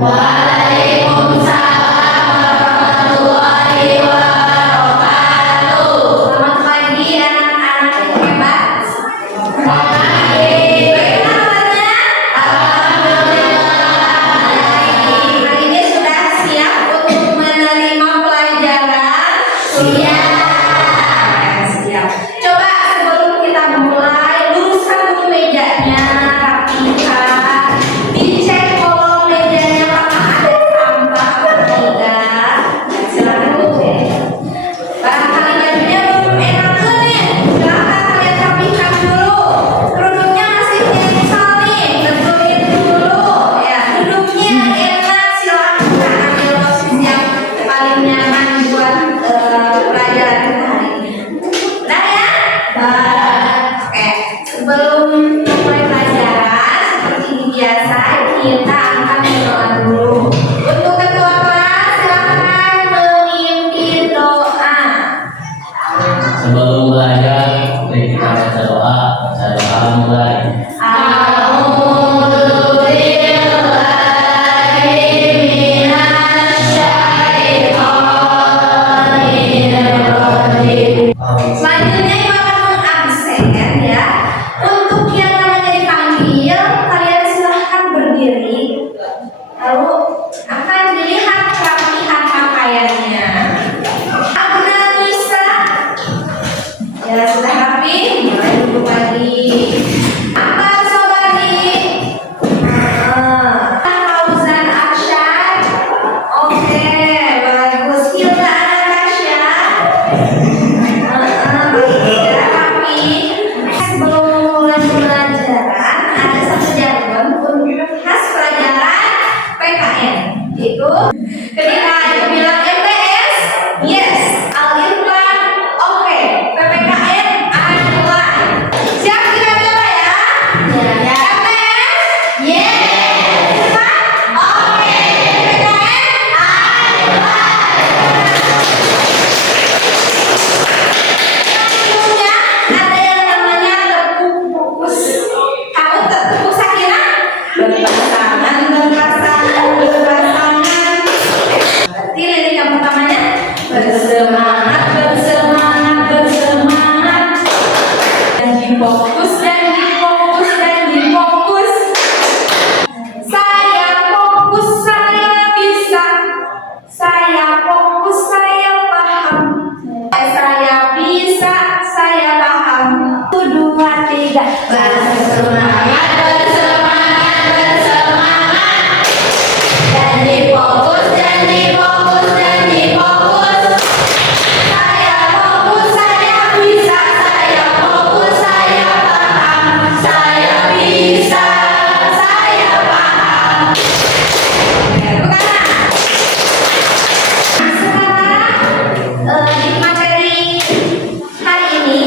Waalaikumsalam warahmatullahi wabarakatuh. Selamat pagi anak-anak yang hebat. Selamat pagi. Bagaimana kabarnya? Alhamdulillah. Hari ini sudah siap untuk menerima pelajaran? Siap. Coba sebelum kita mulai, luruskan dulu mejanya, rapikan. Dicek kolong mejanya apakah ada sampah atau tidak. Silakan dicek. Barangkali bajunya belum enak nih, silakan kalian rapikan dulu. Kerudungnya masih nempel nih, betulin dulu. Ya, duduknya enak, silakan ambil posisi yang paling nyaman buat pelajaran kita hari ini. Nah ya, oke. Sebelum mulai pelajaran, seperti biasa kita akan berdoa dulu. Untuk ketua kelas silakan memimpin doa. Sebelum belajar, mari kita baca doa. Baca doa mulai. Selanjutnya Ibu akan mengabsen ya. Untuk yang namanya dipanggil, kalian silahkan berdiri. Lalu akan dilihat kerapihan pakaiannya. Agna Nisa, ya sudah rapi. Mulai duduk lagi. Apa Sobari? Fauzan Arsyad. Oke, bagus. Hilda Anastasia. Sebelum mulai pelajaran, ada satu jargon khas pelajaran PKN, yaitu ketika Ibu bilang MTS, yes, Al-Irfan, oke, PPKN, mulai. Siap kita coba ya? MTS, yes, Irfan, oke, PPKN, Sebelumnya ada yang namanya tepuk fokus. Kamu tepuk Sakina? Berpasangan. Berarti lirik yang pertamanya bersemangat. Dan difokus. Saya fokus, saya bisa. Saya fokus, saya paham. Saya bisa, saya paham. 1, 2, 3. Bersemangat. Janji fokus. Saya fokus, saya bisa. Saya fokus, saya paham. Saya bisa, saya paham. Bukan? Sekarang di materi hari ini,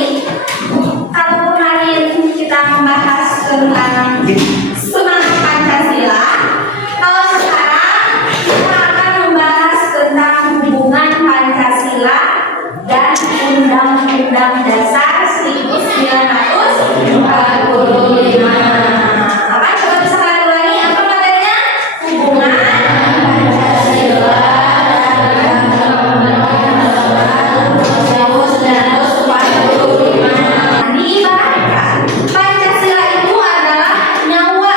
kalau kemarin kita membahas tentang semangat Pancasila, kalau sekarang kita akan membahas tentang hubungan Pancasila dan Undang-Undang Dasar 1945. Apa coba bisa kalian ulangi? Apa materinya? Hubungan Pancasila dan Diibaratkan Pancasila itu adalah nyawa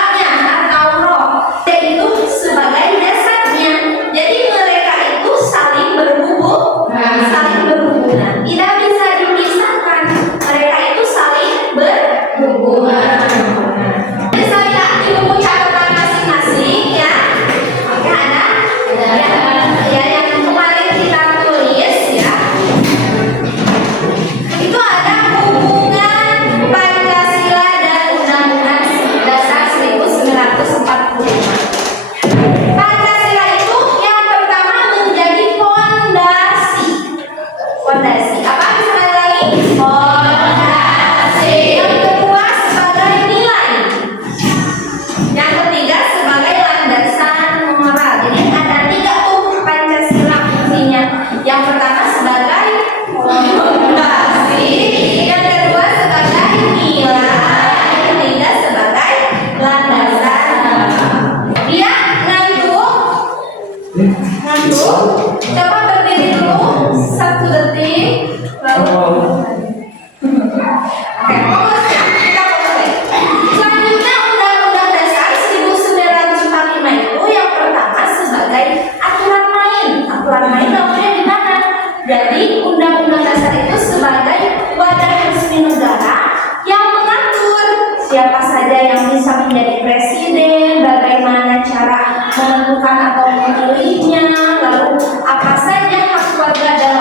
menentukan atau memilihnya, lalu apa saja hak keluarga dan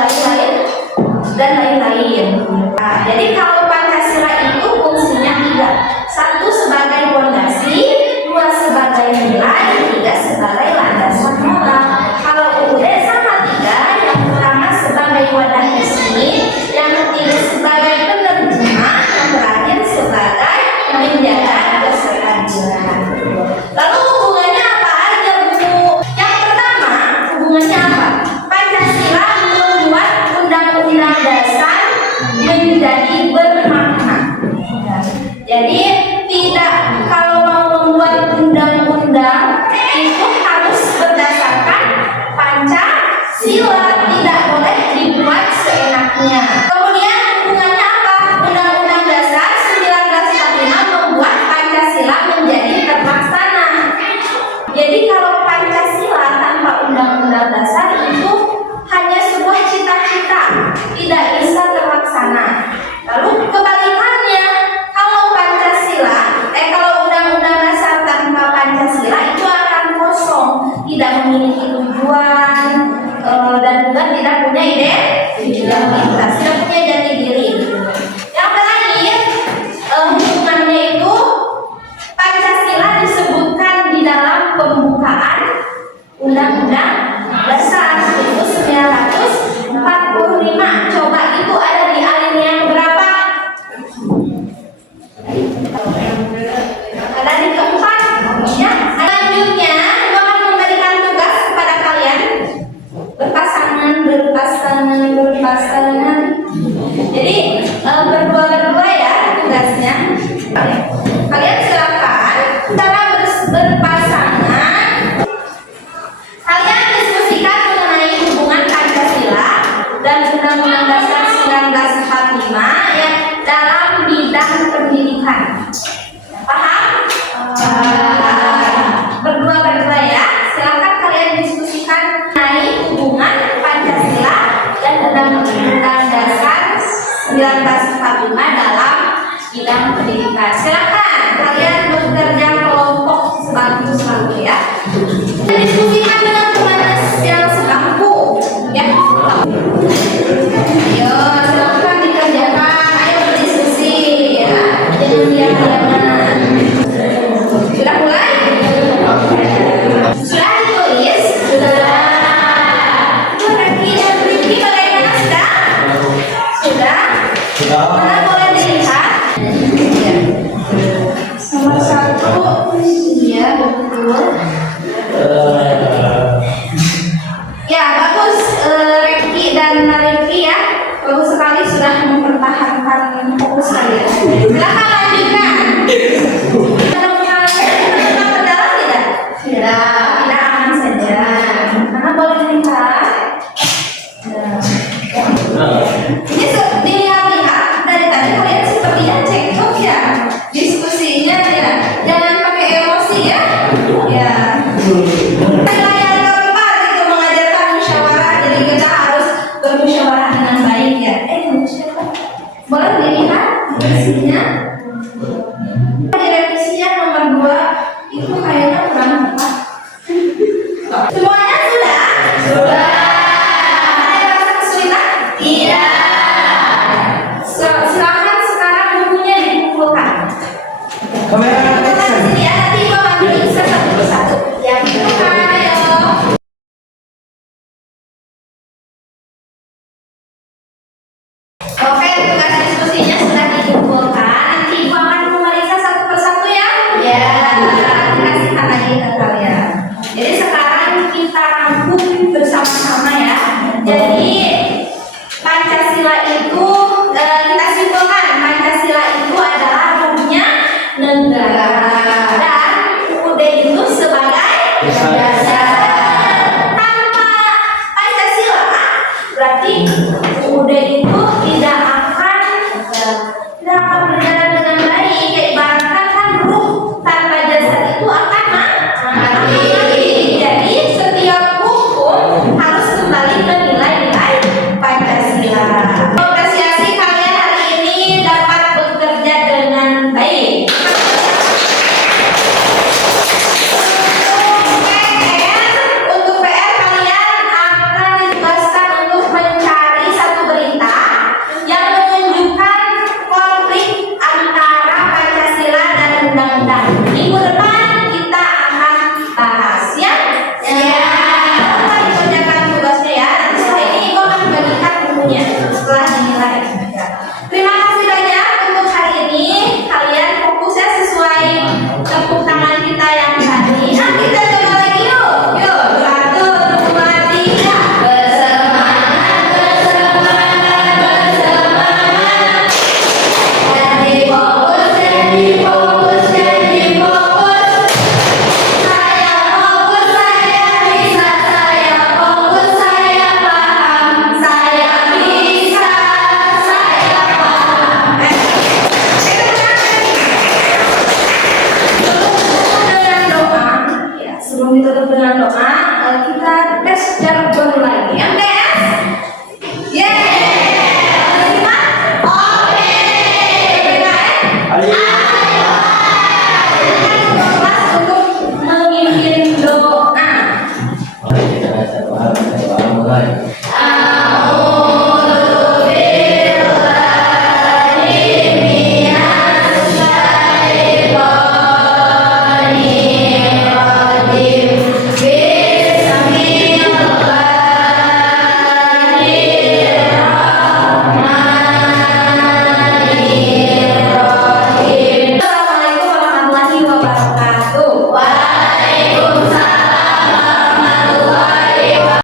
lain-lain. Nah, jadi kalau Pancasila itu fungsinya tiga: satu sebagai fondasi, dua sebagai nilai, tiga sebagai landasan moral. Kalau UUD sama tiga, yang pertama sebagai wadah resmi, yang ketiga sebagai penerjemah, yang terakhir sebagai menjaga keseragaman. Lalu hubungannya apa aja, Bu? Yang pertama, hubungannya apa? Pancasila membuat undang-undang dasar menjadi bermakna. Jadi tidak, kalau mau membuat undang-undang itu harus berdasarkan Pancasila, tidak boleh dibuat seenaknya. Kemudian hubungannya apa? Undang-Undang Dasar 1945 membuat Pancasila menjadi terlaksana. Jadi kalau Pancasila tanpa Undang-Undang Dasar itu hanya sebuah cita-cita, tidak bisa terlaksana. Lalu kebalikannya, kalau Undang-Undang Dasar tanpa Pancasila itu akan kosong, tidak memiliki tujuan, dan juga tidak punya identitas, tidak punya jati diri. Yang terakhir, hubungannya itu Pancasila disebutkan di dalam pembukaan Undang-Undang Dasar itu 1945. Coba itu ada di alinea berapa? Ada di keempat. Ya. Selanjutnya, aku akan memberikan tugas kepada kalian berpasangan. Jadi berdua ya tugasnya. Kalian silakan cara berpasangan. Kalian diskusikan mengenai hubungan Pancasila dan Undang-Undang Dasar 1945 ya dalam bidang pendidikan. Paham? Berdua ya. Silakan kalian diskusikan mengenai hubungan Pancasila dan Undang-Undang Dasar 1945 dalam bidang pendidikan. Silakan kalian bekerja kelompok sebangku ya. Diskusikan dengan teman yang sebangku ya. Ayo silakan dikerjakan. Ayo berdiskusi ya. Jangan diam-diaman. Sudah mulai? Sudah ditulis? Sudah. Reki dan Riki bagaimana sudah? Sudah? Mana boleh dilihat? Ya. Nomor 1. Iya betul. Ya bagus, Reki dan Riki ya. Bagus sekali sudah mempertahankan fokus kalian. Silakan lanjutkan. Tidak aman saja. Karena boleh dilihat. Ini dilihat-lihat dari tadi kalian sepertinya cekcok ya. Diskusinya ya. Jangan pakai emosi ya. Ya. Yang keempat itu mengajarkan musyawarah. Jadi kita harus bermusyawarah dengan baik ya. Boleh dilihat isinya. Di revisinya nomor 2 itu kayaknya kurang tepat. Semuanya sudah? Sudah. Ada yang rasa kesulitan? Tidak. Silakan sekarang bukunya dikumpulkan. Kamera sini ya, nanti Ibu akan periksa satu persatu. Ya, bukan ayo. Oke, tugas diskusinya sudah dikumpulkan. Nanti Ibu akan memeriksa satu persatu ya. Ya, dikasihkan lagi ke kalian. Jadi sekarang kita rangkum bersama-sama ya. Jadi Pancasila itu kita simpulkan Pancasila itu adalah ruhnya negara dan UUD itu sebagai dasar. Tanpa Pancasila berarti UUD itu tidak akan berjalan dengan baik. Ya, ibaratkan kan ruh tanpa jasad itu akan mati. sebelum ditutup dengan doa, kita tes jarak mulai.